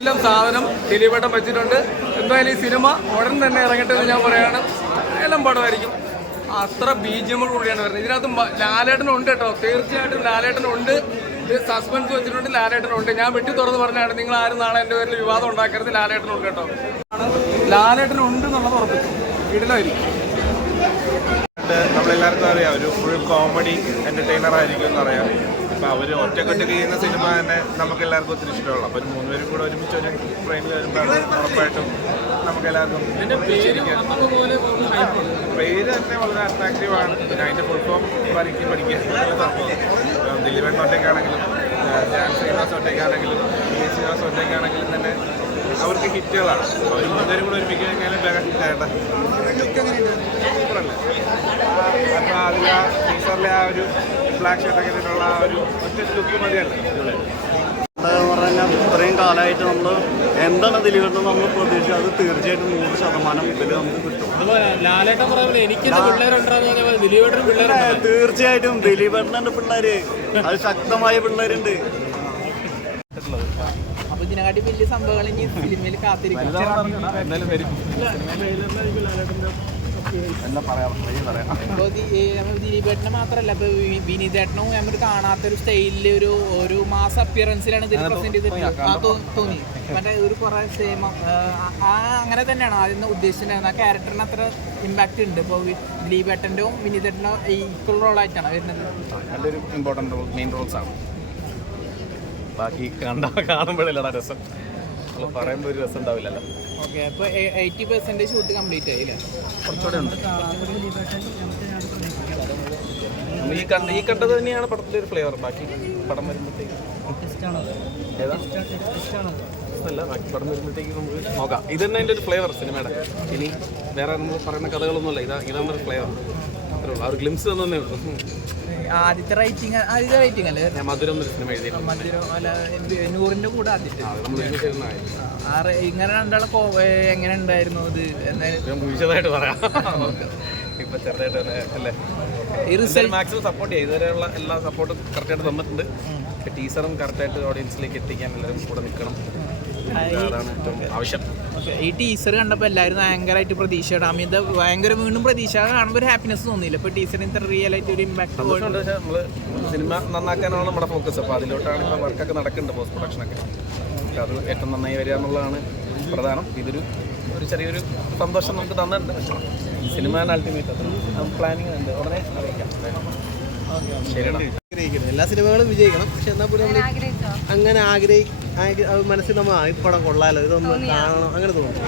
സാധനം ദിലീപേട്ടൻ വെച്ചിട്ടുണ്ട്. എന്തായാലും ഈ സിനിമ ഉടൻ തന്നെ ഇറങ്ങട്ടെ എന്ന് ഞാൻ പറയാണ്. എല്ലാം പടമായിരിക്കും. അത്ര BGM കൂടിയാണ് വരുന്നത്. ഇതിനകത്ത് ലാലേട്ടനുണ്ട് കേട്ടോ, തീർച്ചയായിട്ടും ലാലേട്ടനുണ്ട്. സസ്പെൻസ് വെച്ചിട്ടുണ്ട്, ലാലേട്ടനുണ്ട്. ഞാൻ വെട്ടി തുറന്ന് പറഞ്ഞാണ്, നിങ്ങൾ ആരും നാളെ എൻ്റെ പേരിൽ വിവാദം ഉണ്ടാക്കരുത്, ലാലേട്ടനുണ്ട് കേട്ടോ. ലാലേട്ടനുണ്ട് എന്നുള്ളത് ഉറപ്പിച്ചു. വീട്ടിലായിരിക്കും. നമ്മളെല്ലാവർക്കും അറിയാം, ഒരു ഫുൾ കോമഡി എന്റർടൈനർ ആയിരിക്കും എന്നറിയാം. ഇപ്പം അവർ ഒറ്റക്കൊറ്റക്ക് ചെയ്യുന്ന സിനിമ തന്നെ നമുക്ക് എല്ലാവർക്കും ഒത്തിരി ഇഷ്ടമുള്ളൂ. അപ്പം 3 പേരും കൂടെ ഒരുമിച്ച് ഒരു ട്രെയിനിൽ വരുമ്പോഴാണ് ഉറപ്പായിട്ടും നമുക്ക് എല്ലാവർക്കും പേര് തന്നെ വളരെ അട്രാക്റ്റീവാണ്. പിന്നെ അതിൻ്റെ ഫുൾ ഫോം പഠിക്കാൻ ദിലീപൻ ഒറ്റയ്ക്കാണെങ്കിലും ശ്രീനിവാസ് ഒറ്റയ്ക്കാണെങ്കിലും ശ്രീനിവാസ് ഒറ്റയ്ക്കാണെങ്കിലും തന്നെ അവർക്ക് ഹിറ്റുകളാണ്. അവർ 3 പേരും കൂടെ ഒരുമിച്ച് കഴിഞ്ഞാൽ വേഗം ഹിറ്റായിട്ട സൂപ്പറല്ലേ. അപ്പോൾ അതിൽ ആ ടീച്ചറിലെ ആ ഒരു ബ്ലാക്ക് ഷർട്ടൊക്കെ ഇതിനുള്ള ആ ഒരു ഒറ്റ ലുക്ക് മതിയല്ലേ പറഞ്ഞാൽ ഇത്രയും കാലമായിട്ട് നമ്മൾ എന്താണ് ദിലീപേട്ടൻ നമ്മൾ പ്രതീക്ഷിച്ചത് അത് തീർച്ചയായിട്ടും 100% ഇതിൽ നമുക്ക് കിട്ടും. തീർച്ചയായിട്ടും ദിലീപേട്ടൻ്റെ പിള്ളേര് അത് ശക്തമായ പിള്ളേരുണ്ട്. അപ്പൊ ഇതിനെക്കാട്ടി വലിയ സംഭവങ്ങൾ ഇനി സിനിമയിൽ കാത്തിരിക്കും. ദിലീപേട്ടനെ മാത്രല്ല, ഇപ്പൊ വിനീതേട്ടനും നമ്മൾ കാണാത്തൊരു സ്റ്റൈലില് ഒരു മാസ് അപ്പിയറൻസിലാണ് ഇതിൽ പ്രസന്റ് ചെയ്തിട്ടുള്ളത് തോന്നി. മറ്റേ ഒരു കുറെ സെയിം അങ്ങനെ തന്നെയാണ് ആദ്യം ഉദ്ദേശിച്ചിട്ടുണ്ടായിരുന്നത്. ആ ക്യാരക്ടറിന് അത്ര ഇമ്പാക്ട് ഉണ്ട്. ഇപ്പോൾ ദിലീപേട്ടൻ്റെ വിനീതേട്ടൻ്റെ ഈക്വൽ റോളായിട്ടാണ് വരുന്നത്. നല്ലൊരു ഇമ്പോർട്ടൻ്റ് റോൾ, മെയിൻ റോൾസ് ആണ്. ബാക്കി കാണുമ്പോഴല്ലടാ രസം, പറയുമ്പോൾ ഒരു രസം ഉണ്ടാവില്ലല്ലോ. ഓക്കെ, അപ്പോൾ 80% ഷൂട്ട് കംപ്ലീറ്റ് ആയില്ലേ? കുറച്ചുകൂടെ ഉണ്ട്. ഈ കണ്ടത് തന്നെയാണ് പടത്തിൻ്റെ ഒരു ഫ്ലേവർ. ബാക്കി പടം വരുമ്പോഴത്തേക്ക് അല്ല, ബാക്കി പടം വരുമ്പോഴത്തേക്ക് നമുക്ക് നോക്കാം. ഇത് തന്നെ അതിൻ്റെ ഒരു ഫ്ലേവർ സിനിമയുടെ. ഇനി വേറെ നമ്മൾ പറയുന്ന കഥകളൊന്നുമില്ല, ഇതാണ് ഒരു ഫ്ലേവർ. അത്രേ ഉള്ളൂ. ആ ഒരു ഗ്ലിംസ് തന്നേ ഉള്ളൂ. ആദ്യത്തെ റൈറ്റിംഗ് അല്ലേ? ഞാൻ മധുരം എന്നൊരു സിനിമ എഴുതിയിട്ടുണ്ട്. മധുരം അല്ല, 100-ന്റെ കൂടെ ആദ്യത്തെ ഇങ്ങനെ രണ്ടാളെ എങ്ങനെ ഉണ്ടായിരുന്നു ഇത്? എന്തായാലും വിശദമായിട്ട് പറയാം. ഇപ്പൊ ചെറുതായിട്ട് അല്ലേ, മാക്സിമം സപ്പോർട്ട് ചെയ്യാം. ഇതുവരെയുള്ള എല്ലാ സപ്പോർട്ടും കറക്റ്റായിട്ട് തന്നിട്ടുണ്ട്. ടീച്ചറും കറക്റ്റായിട്ട് ഓഡിയൻസിലേക്ക് എത്തിക്കാൻ എല്ലാവരും കൂടെ നിൽക്കണം. അതാണ് ഏറ്റവും ആവശ്യം. ഈ ടീച്ചർ കണ്ടപ്പോൾ എല്ലാവരും ഭയങ്കരമായിട്ട് പ്രതീക്ഷയുടെ അമിത ഭയങ്കര വീണ്ടും പ്രതീക്ഷ കാണുമ്പോൾ ഒരു ഹാപ്പിനെസ് തോന്നിയില്ല. ഇപ്പോൾ ടീച്ചറിന് ഇത്ര റിയൽ ആയിട്ട് ഒരു ഇമ്പാക്ട് സന്തോഷമുണ്ട്. പക്ഷേ നമ്മൾ സിനിമ നന്നാക്കാനാണ് നമ്മുടെ ഫോക്കസ്. അപ്പോൾ അതിലോട്ടാണ് ഇപ്പോൾ വർക്കൊക്കെ നടക്കുന്നുണ്ട്, പോസ്റ്റ് പ്രൊഡക്ഷനൊക്കെ. അപ്പോൾ അത് ഏറ്റവും നന്നായി വരിക എന്നുള്ളതാണ് പ്രധാനം. ഇതൊരു ചെറിയൊരു സന്തോഷം നമുക്ക് തന്നിട്ടുണ്ട്. സിനിമ അൾട്ടിമേറ്റ് പ്ലാനിങ് ഉണ്ട്, ഉടനെ അറിയിക്കാം. ശരിയാണ്. എല്ലാ സിനിമകളും വിജയിക്കണം, പക്ഷെ എന്നാൽ പോലും അങ്ങനെ മനസ്സിൽ നമ്മൾ ഈ പടം കൊള്ളാലോ, ഇതൊന്ന് കാണണം, അങ്ങനെ തോന്നുന്നു.